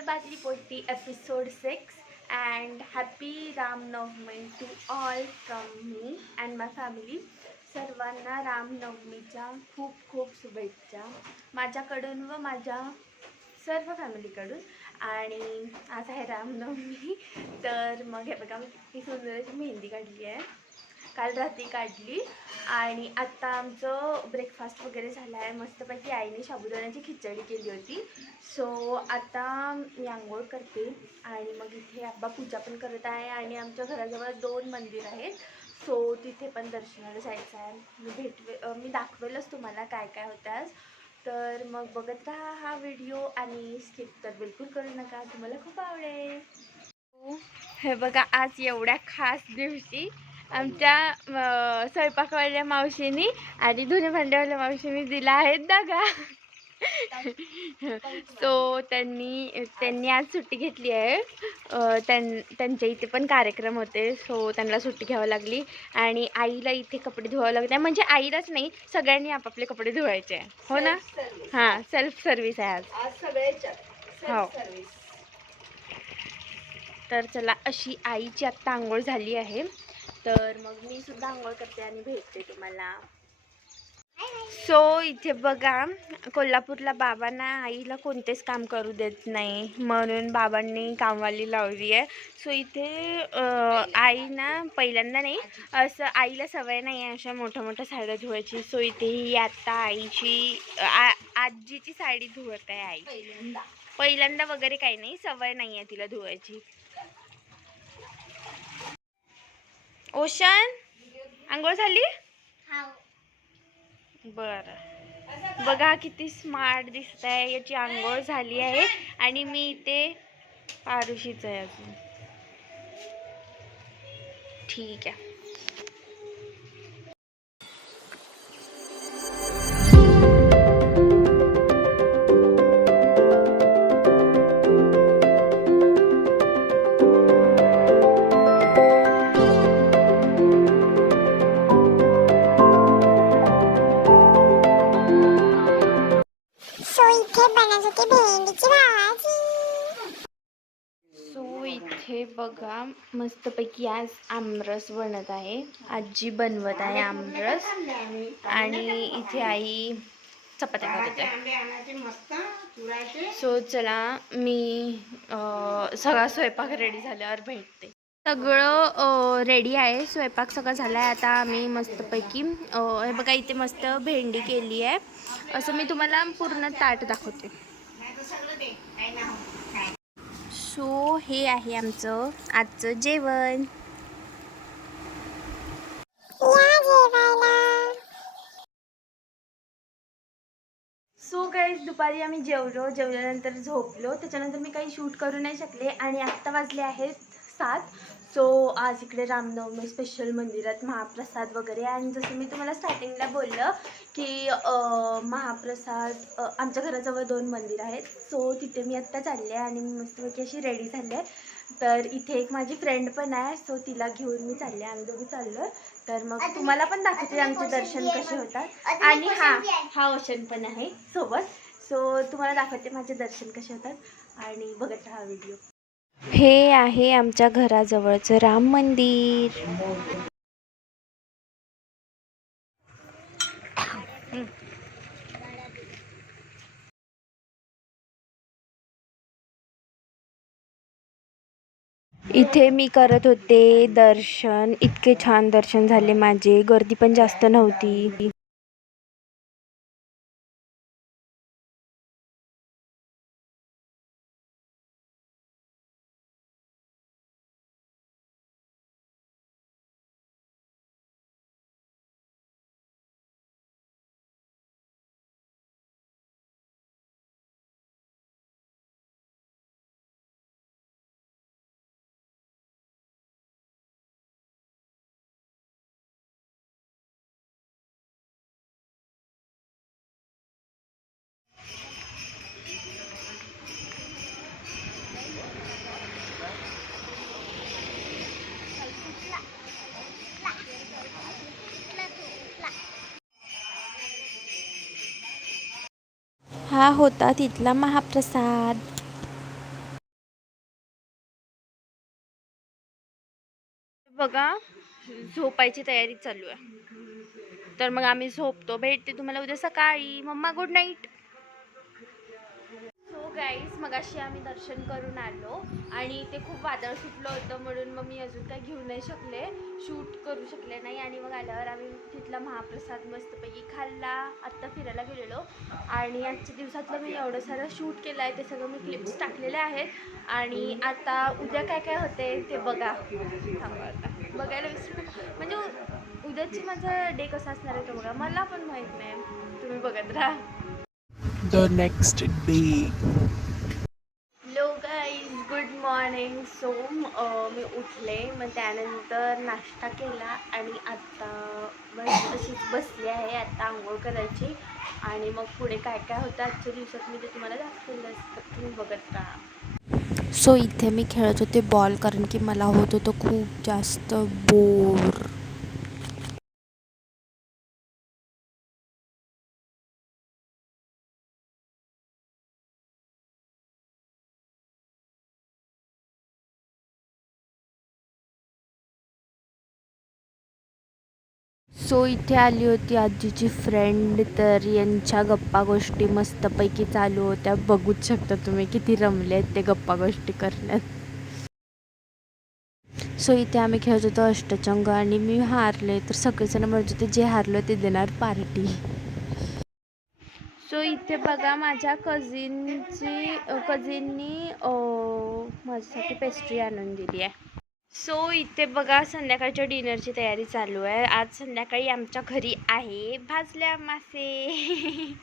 Another Battery Potti episode 6, and happy Ram Navami to all from me and my family. सर्वांना रामनवमीच्या खूप खूप शुभेच्छा माझ्याकडून व माझ्या सर्व फॅमिलीकडून. आणि आज आहे रामनवमी, तर मग हे बघा मी किती सुंदर अशी मेहंदी काढली आहे, काल रात्री काढली. आणि आत्ता आमचं ब्रेकफास्ट वगैरे झालं आहे. मस्तपैकी आईने साबुदाण्याची खिचडी केली होती. सो आता मी आंघोळ करते आणि मग इथे आब्बा पूजा पण करत आहे. आणि आमच्या घराजवळ 2 मंदिर आहेत, सो तिथे पण दर्शनाला जायचं आहे. मी दाखवेलच तुम्हाला काय काय होतं आज. तर मग बघत राहा हा व्हिडिओ आणि स्किप तर बिलकुल करू नका, तुम्हाला खूप आवडेल. हे बघा, आज एवढ्या खास दिवशी आमच्या स्वयंपाकवाल्या मावशीनी आणि धुणे भांड्यावाल्या मावशीनी दिला आहे दगा. सो त्यांनी आज सुट्टी घेतली आहे. त्यांच्या इथे पण कार्यक्रम होते, सो त्यांना सुट्टी घ्यावी लागली. आणि आईला इथे कपडे धुवावे लागते, म्हणजे आईलाच नाही, सगळ्यांनी आपापले कपडे धुवायचे आहे, हो ना. हां, सेल्फ सर्व्हिस आहे आज सगळ्याच्या. हो, तर चला, अशी आईची आत्ता आंघोळ झाली आहे. तर मग मी सुद्धा आंघोळ करते आणि भेटते तुम्हाला. सो इथे बघा, कोल्हापूरला बाबांना आईला कोणतेच काम करू देत नाही, म्हणून बाबांनी कामवाली लावली आहे. सो इथे आई ना पहिल्यांदा नाही, असं आईला सवय नाही आहे अशा मोठ्या मोठ्या साड्या धुवायची. सो इथे ही आत्ता आईची आजीची साडी धुवत आहे आई. पहिल्यांदा वगैरे काही नाही, सवय नाही आहे तिला धुवायची. ओशन, आंघोळ झाली? बरं, बघा किती स्मार्ट दिसत आहे, याची आंघोळ झाली आहे. आणि मी इथे पारुशीच आहे अजून. ठीक आहे. सो इथे बघा, मस्तपैकी आज आमरस बनत आहे. आजी बनवत आहे आमरस. आणि इथे आई चपात्या करत आहे. सो चला, मी सगळा स्वयंपाक रेडी झाल्यावर भेटते. सगळं रेडी आहे, स्वयंपाक सगळं झाला आहे. आता आम्ही मस्तपैकी हे बघा, इथे मस्त भेंडी केली आहे. असं मी तुम्हाला पूर्ण ताट दाखवते. सो हे आहे आमचं आजचं जेवण. सो गाईज, दुपारी आम्ही जेवल्यानंतर झोपलो. त्याच्यानंतर मी काही शूट करू नाही शकले. आणि आत्ता वाजले आहेत 7. सो आज इकडे रामनवमी स्पेशल मंदिरात महाप्रसाद वगैरे. आणि जसं मी तुम्हाला स्टार्टिंगला बोललं की महाप्रसाद आमच्या घराजवळ 2 मंदिर आहेत, सो तिथे मी आत्ता चालले आहे. आणि मी मस्तपैकी अशी रेडी झाले आहे. तर इथे एक माझी फ्रेंड पण आहे, सो तिला घेऊन मी चालले. आम्ही दोघी चाललो. तर मग तुम्हाला पण दाखवते आमचे दर्शन कसे होतात. आणि हा ओशन पण आहे सोबत. सो तुम्हाला दाखवते माझे दर्शन कसे होतात आणि बघत राहा व्हिडिओ. हे आहे आमच्या घराजवळचं राम मंदिर. इथे मी करत होते दर्शन. इतके छान दर्शन झाले माझे, गर्दी पण जास्त नव्हती. हा होता तिथला महाप्रसाद. झोपायची तयारी चालू आहे. तर मग आम्ही झोपतो. भेटते तुम्हाला उद्या सकाळी. मम्मा गुड नाईट. सो गाईज मगाशी आम्ही दर्शन करून आलो आणि ते खूप वादळ सुटलं होतं म्हणून मग मी अजून काही घेऊ नाही शकले, शूट करू शकले नाही. आणि मग आल्यावर आम्ही तिथला महाप्रसाद मस्तपैकी खाल्ला. आत्ता फिरायला गेलेलो आणि आजच्या दिवसातलं मी एवढं सारं शूट केलं आहे, ते सगळं मी क्लिप्स टाकलेले आहेत. आणि आता उद्या काय काय होते ते बघा. थांबा आता बघायला विसरू नका. म्हणजे उद्याची माझा डे कसा असणार आहे तो बघा. मला पण माहीत नाही, तुम्ही बघत राहा. The next day. Hello guys, good morning. So मी उठले, मग त्यानंतर नाश्ता केला आणि आत्ता बस अशीच बसली आहे. आत्ता आंघोळ करायची आणि मग पुढे काय काय होतं आजच्या दिवसात मी ते तुम्हाला दाखवलं असतं, तुम्ही बघत राहा. सो इथे मी खेळत होते बॉल, कारण की मला होत होतं खूप जास्त बोर. सो इथे आली होती आजीची फ्रेंड, तर यांच्या गप्पा गोष्टी मस्तपैकी चालू होत्या. बघूच शकता तुम्ही किती रमले आहेत ते गप्पा गोष्टी करण्यात. सो इथे आम्ही खेळत होतो अष्टचंग आणि मी हारले, तर सगळेजण म्हणत होते जे हारलं ते देणार पार्टी. सो इथे बघा माझ्या कझिननी माझ्यासाठी पेस्ट्री आणून दिली आहे. सो इथे बघा संध्याकाळच्या डिनरची तयारी चालू आहे. आज संध्याकाळी आमच्या घरी आहे भाजल्या मासे.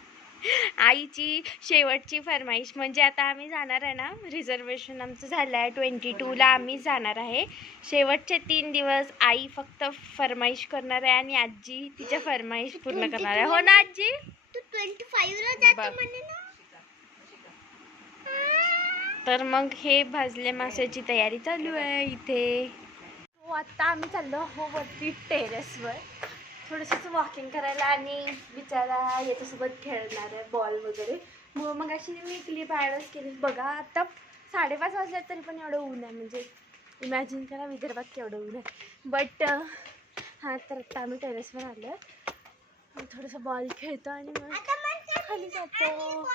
आईची शेवटची फरमाईश, म्हणजे आता आम्ही जाणार आहे ना, रिझर्वेशन आमचं झालं आहे 22ला आम्ही जाणार आहे. शेवटचे 3 दिवस आई फक्त फरमाईश करणार आहे आणि आजी तिच्या फरमाईश पूर्ण करणार आहे. हो ना आजी? 25ला जातो म्हणे ना. तर मग हे भाजले माशाची तयारी चालू आहे इथे. हो आता आम्ही चाललो हो वरती टेरेसवर थोडंसं वॉकिंग करायला आणि बिचारा याच्यासोबत खेळणार आहे बॉल वगैरे. मग अशी मी क्लिप ॲडच केली. बघा आता 5:30 वाजले तरी पण एवढं ऊन आहे, म्हणजे इमॅजिन करा विदर्भात केवढं ऊन आहे. बट हां, तर आता आम्ही टेरेसवर आलो आहे, थोडंसं बॉल खेळतो आणि मग खाली जातो.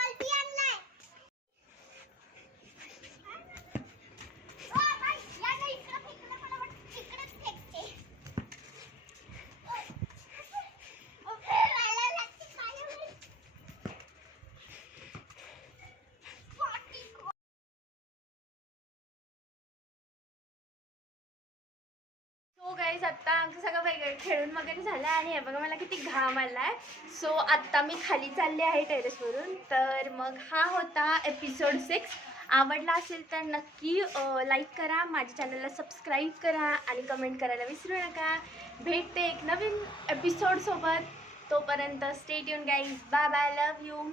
सो गाईज आत्ता आमचं सगळं वेगळं खेळून वगैरे झालं आणि हे बघा मला किती घाम आला आहे. सो आत्ता मी खाली चालले आहे टेरेसवरून. तर मग हा होता एपिसोड 6. आवडला असेल तर नक्की लाईक करा, माझ्या चॅनलला सबस्क्राईब करा आणि कमेंट करायला विसरू नका. भेटते एक नवीन एपिसोडसोबत. तोपर्यंत stay tune guys. Bye bye, love you.